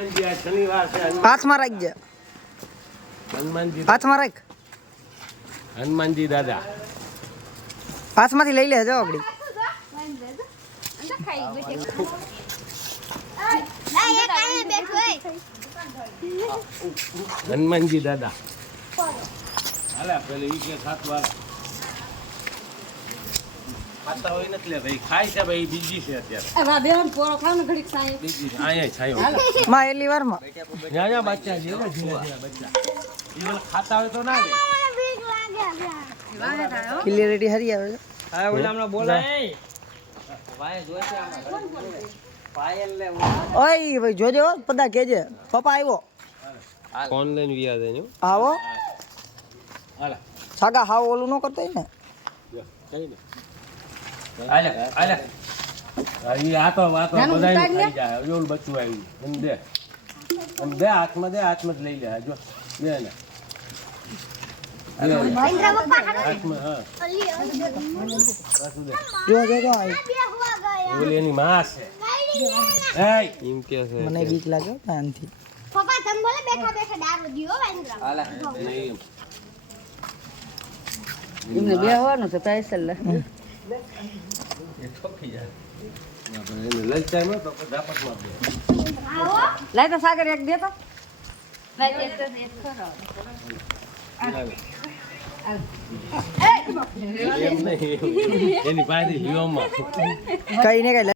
શનિવાર છે. હાથમાં રાખજે. હનુમાનજી હાથમાં રાખ. હનુમાનજી દાદા હાથમાંથી લઈ લે જો આગળી. હનુમાનજી દાદા હાલા પેલી ઈ કે 7 વાર ખાતા હોય નથી લે ભાઈ ખાય છે ભાઈ બીજી છે અત્યારે બીજી છે. અહીંયા છાયો માં એલી વારમાં ન્યા બચ્ચા છે ને ઝીણા બચ્ચા ઈ ઓલા ખાતા હોય તો ના લે ક્લિયરિટી હરી આવે છે. હા ઓલા હમણાં બોલાય વાય જોઈશે આમાં પાયલ લે ઓય ભાઈ જોજો પદા કેજે પપ્પા આવ્યો. ઓનલાઈન વિયા દેજો આવો હાલા સાગા હાવ ઓલું ન કરતો હોય ને. જો કઈ ને આલે આલે ઈ આ તો બધાય ખાઈ જાય ઓલું બચ્ચું આવ્યું એમ દે એમ દે હાથમાં જ લઈ લે જો દે ને હાથમાં હા જો જો જો આવી. ઓલી એની માં છે એય એમ કે છે મને બીક લાગે આનથી. પપ્પા તમે બોલે બેઠા બેઠા દારૂ દીઓ વાંદરા આલે નહીં એમને બેહવાનું છે પૈસા લે. એ ઠોકી જાય આપણે એને લલચાઈમાં તો ઝાપટમાં દે આવો લાય તો સાગર એક દે તો. આવે એમ નહીં એની પાસે હિયોમાં કઈ ને કઈ